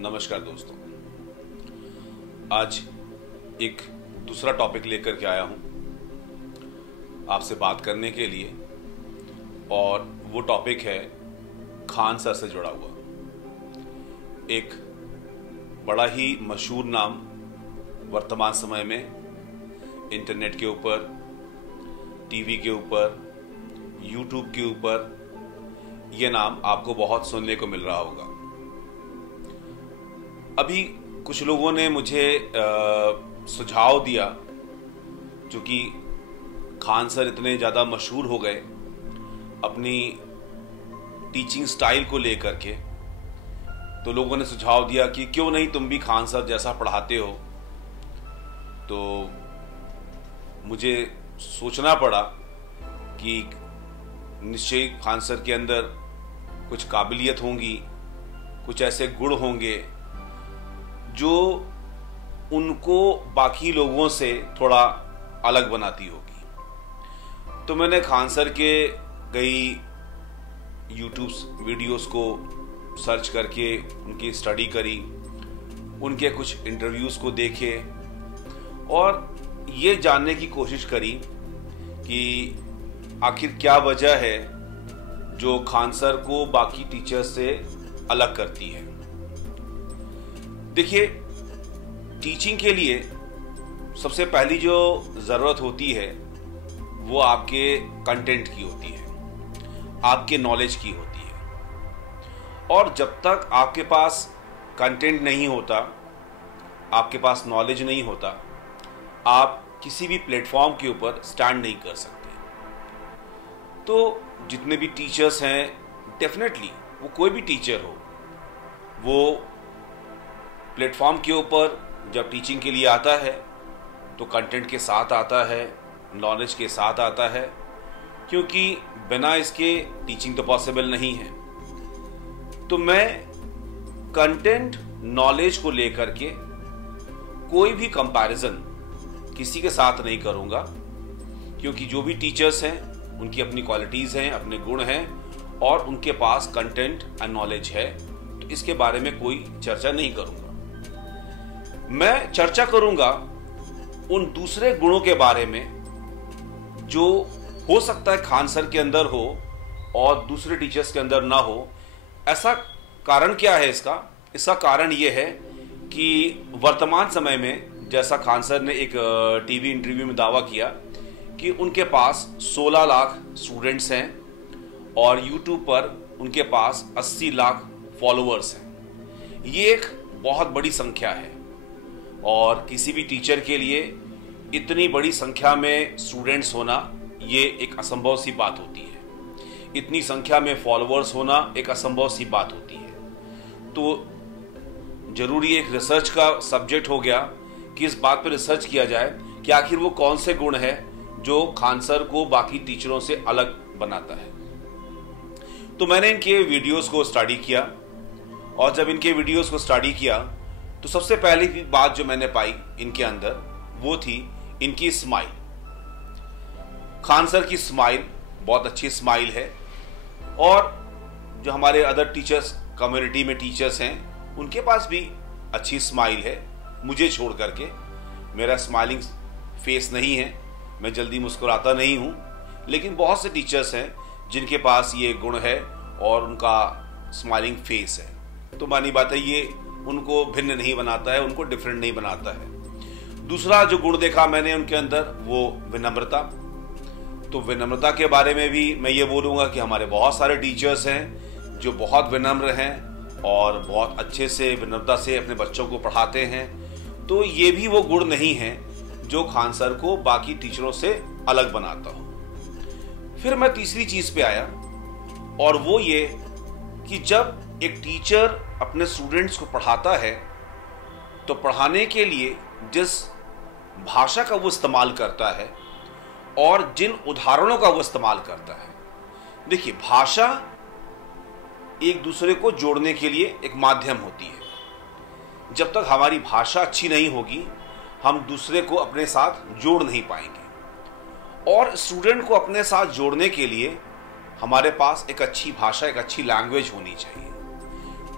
नमस्कार दोस्तों, आज एक दूसरा टॉपिक लेकर के आया हूं आपसे बात करने के लिए। और वो टॉपिक है खान सर से जुड़ा हुआ एक बड़ा ही मशहूर नाम वर्तमान समय में इंटरनेट के ऊपर, टीवी के ऊपर, यूट्यूब के ऊपर ये नाम आपको बहुत सुनने को मिल रहा होगा। अभी कुछ लोगों ने मुझे सुझाव दिया, चूंकि खान सर इतने ज़्यादा मशहूर हो गए अपनी टीचिंग स्टाइल को लेकर के, तो लोगों ने सुझाव दिया कि क्यों नहीं तुम भी खान सर जैसा पढ़ाते हो। तो मुझे सोचना पड़ा कि निश्चय खान सर के अंदर कुछ काबिलियत होंगी, कुछ ऐसे गुण होंगे जो उनको बाकी लोगों से थोड़ा अलग बनाती होगी। तो मैंने खान सर के कई यूट्यूब वीडियोस को सर्च करके उनकी स्टडी करी, उनके कुछ इंटरव्यूज़ को देखे और ये जानने की कोशिश करी कि आखिर क्या वजह है जो खान सर को बाकी टीचर्स से अलग करती है। देखिए, टीचिंग के लिए सबसे पहली जो ज़रूरत होती है वो आपके कंटेंट की होती है, आपके नॉलेज की होती है। और जब तक आपके पास कंटेंट नहीं होता, आपके पास नॉलेज नहीं होता, आप किसी भी प्लेटफॉर्म के ऊपर स्टैंड नहीं कर सकते। तो जितने भी टीचर्स हैं, डेफिनेटली वो कोई भी टीचर हो, वो प्लेटफॉर्म के ऊपर जब टीचिंग के लिए आता है तो कंटेंट के साथ आता है, नॉलेज के साथ आता है, क्योंकि बिना इसके टीचिंग तो पॉसिबल नहीं है। तो मैं कंटेंट नॉलेज को लेकर के कोई भी कंपैरिजन किसी के साथ नहीं करूंगा, क्योंकि जो भी टीचर्स हैं उनकी अपनी क्वालिटीज़ हैं, अपने गुण हैं और उनके पास कंटेंट एंड नॉलेज है। तो इसके बारे में कोई चर्चा नहीं करूंगा। मैं चर्चा करूंगा उन दूसरे गुणों के बारे में जो हो सकता है खान सर के अंदर हो और दूसरे टीचर्स के अंदर ना हो। ऐसा कारण क्या है इसका कारण यह है कि वर्तमान समय में, जैसा खान सर ने एक टीवी इंटरव्यू में दावा किया कि उनके पास 16 लाख स्टूडेंट्स हैं और यूट्यूब पर उनके पास 80 लाख फॉलोअर्स हैं। ये एक बहुत बड़ी संख्या है और किसी भी टीचर के लिए इतनी बड़ी संख्या में स्टूडेंट्स होना ये एक असंभव सी बात होती है। इतनी संख्या में फॉलोअर्स होना एक असंभव सी बात होती है। तो जरूरी एक रिसर्च का सब्जेक्ट हो गया कि इस बात पर रिसर्च किया जाए कि आखिर वो कौन से गुण है जो खान सर को बाकी टीचरों से अलग बनाता है। तो मैंने इनके वीडियोस को स्टडी किया और जब इनके वीडियोस को स्टडी किया तो सबसे पहली बात जो मैंने पाई इनके अंदर वो थी इनकी स्माइल। खान सर की स्माइल बहुत अच्छी स्माइल है और जो हमारे अदर टीचर्स कम्युनिटी में टीचर्स हैं उनके पास भी अच्छी स्माइल है। मुझे छोड़ करके मेरा स्माइलिंग फेस नहीं है, मैं जल्दी मुस्कुराता नहीं हूँ, लेकिन बहुत से टीचर्स हैं जिनके पास ये गुण है और उनका स्माइलिंग फेस है। तो मानी बात है, ये उनको भिन्न नहीं बनाता है, उनको डिफरेंट नहीं बनाता है। दूसरा जो गुण देखा मैंने उनके अंदर वो विनम्रता। तो विनम्रता के बारे में भी मैं ये बोलूँगा कि हमारे बहुत सारे टीचर्स हैं जो बहुत विनम्र हैं और बहुत अच्छे से विनम्रता से अपने बच्चों को पढ़ाते हैं। तो ये भी वो गुण नहीं है जो खान सर को बाकी टीचरों से अलग बनाता हो। फिर मैं तीसरी चीज़ पे आया और वो ये कि जब एक टीचर अपने स्टूडेंट्स को पढ़ाता है तो पढ़ाने के लिए जिस भाषा का वो इस्तेमाल करता है और जिन उदाहरणों का वो इस्तेमाल करता है, देखिए भाषा एक दूसरे को जोड़ने के लिए एक माध्यम होती है। जब तक हमारी भाषा अच्छी नहीं होगी हम दूसरे को अपने साथ जोड़ नहीं पाएंगे। और स्टूडेंट को अपने साथ जोड़ने के लिए हमारे पास एक अच्छी भाषा, एक अच्छी लैंग्वेज होनी चाहिए।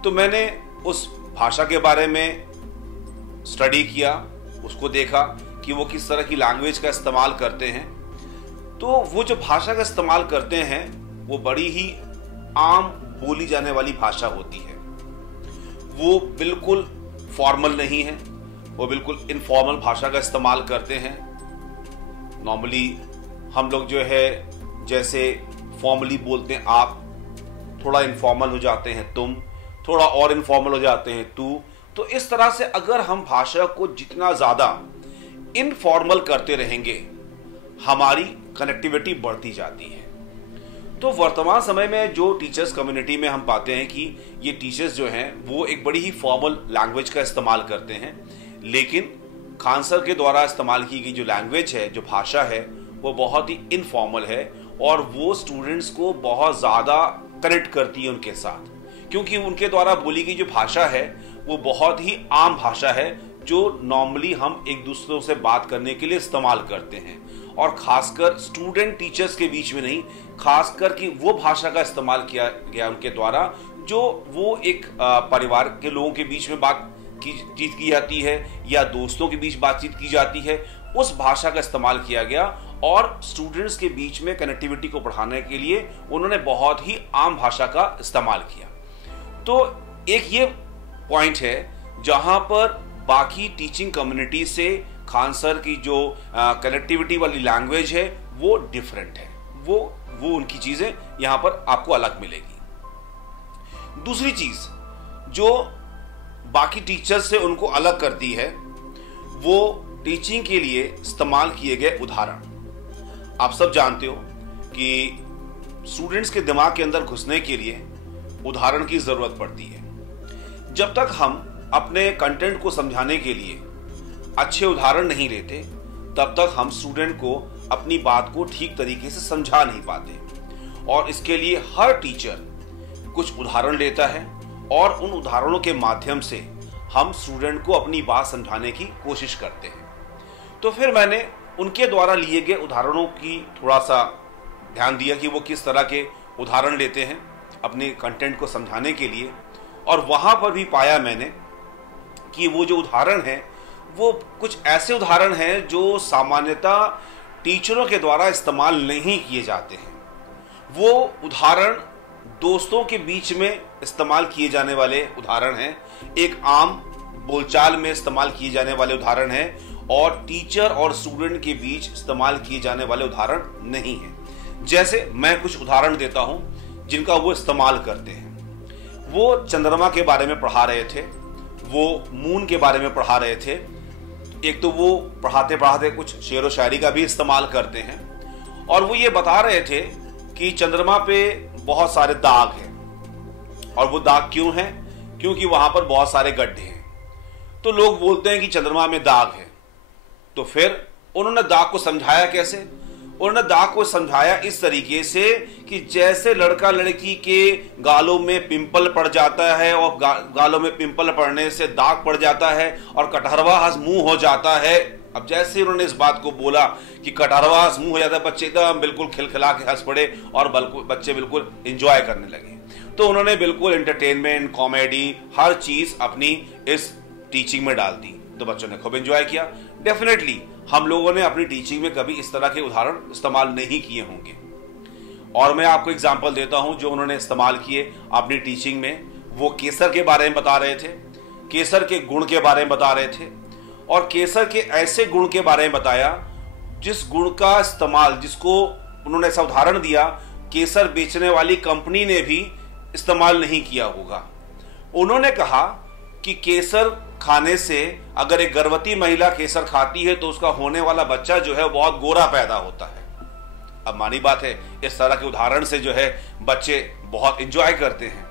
तो मैंने उस भाषा के बारे में स्टडी किया, उसको देखा कि वो किस तरह की लैंग्वेज का इस्तेमाल करते हैं। तो वो जो भाषा का इस्तेमाल करते हैं वो बड़ी ही आम बोली जाने वाली भाषा होती है। वो बिल्कुल फॉर्मल नहीं है, वो बिल्कुल इनफॉर्मल भाषा का इस्तेमाल करते हैं। नॉर्मली हम लोग जो है जैसे फॉर्मली बोलते हैं आप, थोड़ा इनफॉर्मल हो जाते हैं तुम, थोड़ा और इनफॉर्मल हो जाते हैं तू। तो इस तरह से अगर हम भाषा को जितना ज्यादा इनफॉर्मल करते रहेंगे हमारी कनेक्टिविटी बढ़ती जाती है। तो वर्तमान समय में जो टीचर्स कम्युनिटी में हम पाते हैं कि ये टीचर्स जो हैं वो एक बड़ी ही फॉर्मल लैंग्वेज का इस्तेमाल करते हैं, लेकिन खान सर के द्वारा इस्तेमाल की गई जो लैंग्वेज है, जो भाषा है, वो बहुत ही इनफॉर्मल है और वो स्टूडेंट्स को बहुत ज़्यादा कनेक्ट करती है उनके साथ, क्योंकि उनके द्वारा बोली गई जो भाषा है वो बहुत ही आम भाषा है जो नॉर्मली हम एक दूसरों से बात करने के लिए इस्तेमाल करते हैं। और खासकर स्टूडेंट टीचर्स के बीच में नहीं, खासकर कि वो भाषा का इस्तेमाल किया गया उनके द्वारा जो वो एक परिवार के लोगों के बीच में बातचीत की जाती है या दोस्तों के बीच बातचीत की जाती है, उस भाषा का इस्तेमाल किया गया और स्टूडेंट्स के बीच में कनेक्टिविटी को बढ़ाने के लिए उन्होंने बहुत ही आम भाषा का इस्तेमाल किया। तो एक ये पॉइंट है जहां पर बाकी टीचिंग कम्युनिटी से खान सर की जो कनेक्टिविटी वाली लैंग्वेज है वो डिफरेंट है, वो उनकी चीजें यहां पर आपको अलग मिलेगी। दूसरी चीज जो बाकी टीचर्स से उनको अलग करती है वो टीचिंग के लिए इस्तेमाल किए गए उदाहरण। आप सब जानते हो कि स्टूडेंट्स के दिमाग के अंदर घुसने के लिए उदाहरण की जरूरत पड़ती है। जब तक हम अपने कंटेंट को समझाने के लिए अच्छे उदाहरण नहीं लेते तब तक हम स्टूडेंट को अपनी बात को ठीक तरीके से समझा नहीं पाते। और इसके लिए हर टीचर कुछ उदाहरण लेता है और उन उदाहरणों के माध्यम से हम स्टूडेंट को अपनी बात समझाने की कोशिश करते हैं। तो फिर मैंने उनके द्वारा लिए गए उदाहरणों की थोड़ा सा ध्यान दिया कि वो किस तरह के उदाहरण लेते हैं अपने कंटेंट को समझाने के लिए, और वहां पर भी पाया मैंने कि वो जो उदाहरण हैं वो कुछ ऐसे उदाहरण हैं जो सामान्यतः टीचरों के द्वारा इस्तेमाल नहीं किए जाते हैं। वो उदाहरण दोस्तों के बीच में इस्तेमाल किए जाने वाले उदाहरण हैं, एक आम बोलचाल में इस्तेमाल किए जाने वाले उदाहरण हैं और टीचर और स्टूडेंट के बीच इस्तेमाल किए जाने वाले उदाहरण नहीं हैं। जैसे मैं कुछ उदाहरण देता हूं जिनका वो इस्तेमाल करते हैं। वो चंद्रमा के बारे में पढ़ा रहे थे, वो मून के बारे में पढ़ा रहे थे। एक तो वो पढ़ाते पढ़ाते कुछ शेर व शायरी का भी इस्तेमाल करते हैं और वो ये बता रहे थे कि चंद्रमा पे बहुत सारे दाग हैं। और वो दाग क्यों हैं? क्योंकि वहां पर बहुत सारे गड्ढे हैं। तो लोग बोलते हैं कि चंद्रमा में दाग है। तो फिर उन्होंने दाग को समझाया कैसे? उन्होंने दाग को समझाया इस तरीके से कि जैसे लड़का लड़की के गालों में पिंपल पड़ जाता है और गालों में पिंपल पड़ने से दाग पड़ जाता है और कटहरवा मुंह हो जाता है। अब जैसे उन्होंने इस बात को बोला कि कटहरवा मुंह हो जाता है, बच्चे एकदम बिल्कुल खिलखिला के हंस पड़े और बच्चे बिल्कुल एंजॉय करने लगे। तो उन्होंने बिल्कुल एंटरटेनमेंट, कॉमेडी, हर चीज अपनी इस टीचिंग में डाल दी। तो बच्चों ने खूब एंजॉय किया। डेफिनेटली हम लोगों ने अपनी टीचिंग में कभी इस तरह के उदाहरण इस्तेमाल नहीं किए होंगे। और मैं आपको एग्जांपल देता हूं जो उन्होंने इस्तेमाल किए अपनी टीचिंग में। वो केसर के बारे में बता रहे थे, केसर के गुण के बारे में बता रहे थे और केसर के ऐसे गुण के बारे में बताया जिस गुण का इस्तेमाल, जिसको उन्होंने ऐसा उदाहरण दिया, केसर बेचने वाली कंपनी ने भी इस्तेमाल नहीं किया होगा। उन्होंने कहा कि केसर खाने से अगर एक गर्भवती महिला केसर खाती है तो उसका होने वाला बच्चा जो है बहुत गोरा पैदा होता है। अब मानी बात है, इस तरह के उदाहरण से जो है बच्चे बहुत एंजॉय करते हैं।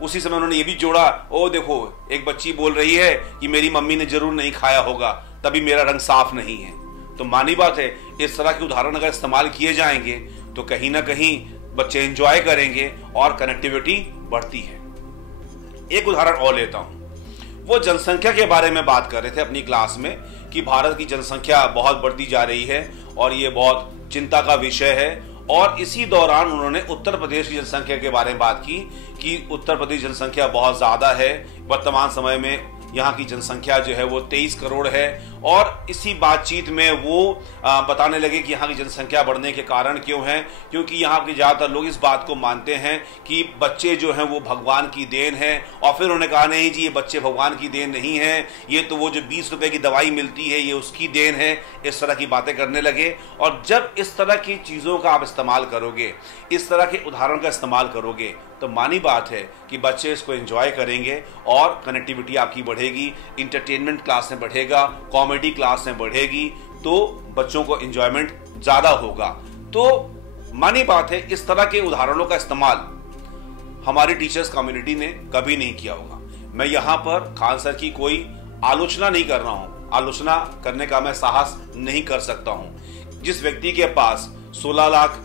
उसी समय उन्होंने ये भी जोड़ा, ओ देखो एक बच्ची बोल रही है कि मेरी मम्मी ने जरूर नहीं खाया होगा तभी मेरा रंग साफ नहीं है। तो मानी बात है, इस तरह के उदाहरण अगर इस्तेमाल किए जाएंगे तो कहीं ना कहीं बच्चे एंजॉय करेंगे और कनेक्टिविटी बढ़ती है। एक उदाहरण और लेता हूं। वो जनसंख्या के बारे में बात कर रहे थे अपनी क्लास में कि भारत की जनसंख्या बहुत बढ़ती जा रही है और ये बहुत चिंता का विषय है और इसी दौरान उन्होंने उत्तर प्रदेश की जनसंख्या के बारे में बात की कि उत्तर प्रदेश जनसंख्या बहुत ज्यादा है, वर्तमान समय में यहाँ की जनसंख्या जो है वो 23 करोड़ है। और इसी बातचीत में वो बताने लगे कि यहाँ की जनसंख्या बढ़ने के कारण क्यों है, क्योंकि यहाँ के ज्यादातर लोग इस बात को मानते हैं कि बच्चे जो हैं वो भगवान की देन है। और फिर उन्होंने कहा नहीं जी, ये बच्चे भगवान की देन नहीं है, ये तो वो जो 20 रुपए की दवाई मिलती है ये उसकी देन है। इस तरह की बातें करने लगे। और जब इस तरह की चीजों का आप इस्तेमाल करोगे, इस तरह के उदाहरण का इस्तेमाल करोगे, तो मानी बात है कि बच्चे इसको एंजॉय करेंगे और कनेक्टिविटी आपकी बढ़ेगी, इंटरटेनमेंट क्लास में बढ़ेगा, कॉमेडी क्लास में बढ़ेगी, तो बच्चों को एंजॉयमेंट ज्यादा होगा। तो मानी बात है इस तरह के उदाहरणों का इस्तेमाल हमारी टीचर्स कम्युनिटी ने कभी नहीं किया होगा। मैं यहां पर खान सर की कोई आलोचना नहीं कर रहा हूं, आलोचना करने का मैं साहस नहीं कर सकता हूं। जिस व्यक्ति के पास 16 लाख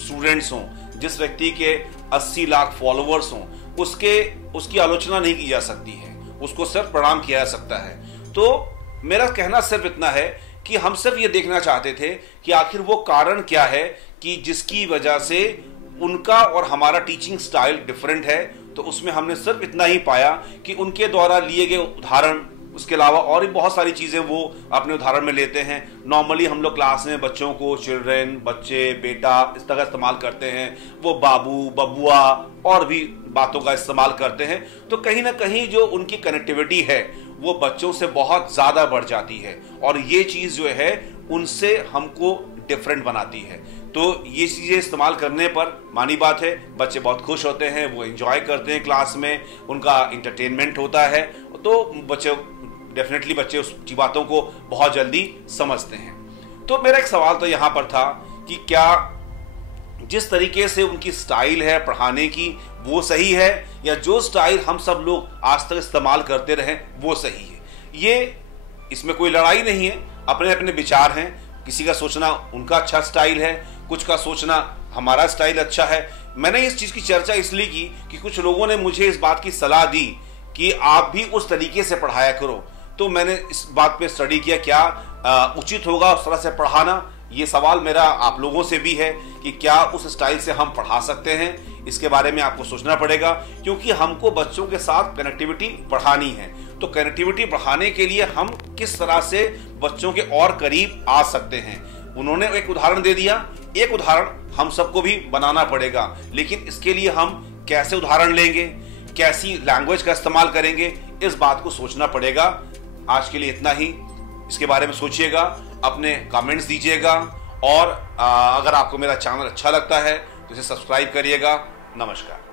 स्टूडेंट्स हों, जिस व्यक्ति के 80 लाख फॉलोअर्स हों, उसकी आलोचना नहीं की जा सकती है, उसको सिर्फ प्रणाम किया जा सकता है। तो मेरा कहना सिर्फ इतना है कि हम सिर्फ ये देखना चाहते थे कि आखिर वो कारण क्या है कि जिसकी वजह से उनका और हमारा टीचिंग स्टाइल डिफरेंट है। तो उसमें हमने सिर्फ इतना ही पाया कि उनके द्वारा लिए गए उदाहरण, उसके अलावा और भी बहुत सारी चीजें वो अपने उदाहरण में लेते हैं। नॉर्मली हम लोग क्लास में बच्चों को चिल्ड्रन, बच्चे, बेटा इस तरह इस्तेमाल करते हैं, वो बाबू, बबुआ और भी बातों का इस्तेमाल करते हैं। तो कहीं ना कहीं जो उनकी कनेक्टिविटी है वो बच्चों से बहुत ज्यादा बढ़ जाती है और ये चीज जो है उनसे हमको डिफरेंट बनाती है। तो ये चीजें इस्तेमाल करने पर मानी बात है बच्चे बहुत खुश होते हैं, वो एंजॉय करते हैं, क्लास में उनका इंटरटेनमेंट होता है। तो बच्चे डेफिनेटली बच्चे उस बातों को बहुत जल्दी समझते हैं। तो मेरा एक सवाल तो यहां पर था कि क्या जिस तरीके से उनकी स्टाइल है पढ़ाने की वो सही है, या जो स्टाइल हम सब लोग आज तक इस्तेमाल करते रहे वो सही है। ये इसमें कोई लड़ाई नहीं है, अपने अपने विचार हैं। किसी का सोचना उनका अच्छा स्टाइल है, कुछ का सोचना हमारा स्टाइल अच्छा है। मैंने इस चीज की चर्चा इसलिए की कि कुछ लोगों ने मुझे इस बात की सलाह दी कि आप भी उस तरीके से पढ़ाया करो। तो मैंने इस बात पे स्टडी किया, क्या उचित होगा उस तरह से पढ़ाना। ये सवाल मेरा आप लोगों से भी है कि क्या उस स्टाइल से हम पढ़ा सकते हैं। इसके बारे में आपको सोचना पड़ेगा, क्योंकि हमको बच्चों के साथ कनेक्टिविटी बढ़ानी है। तो कनेक्टिविटी बढ़ाने के लिए हम किस तरह से बच्चों के और करीब आ सकते हैं। उन्होंने एक उदाहरण दे दिया, एक उदाहरण हम सबको भी बनाना पड़ेगा, लेकिन इसके लिए हम कैसे उदाहरण लेंगे, कैसी लैंग्वेज का इस्तेमाल करेंगे, इस बात को सोचना पड़ेगा। आज के लिए इतना ही। इसके बारे में सोचिएगा, अपने कमेंट्स दीजिएगा और अगर आपको मेरा चैनल अच्छा लगता है तो इसे सब्सक्राइब करिएगा। नमस्कार।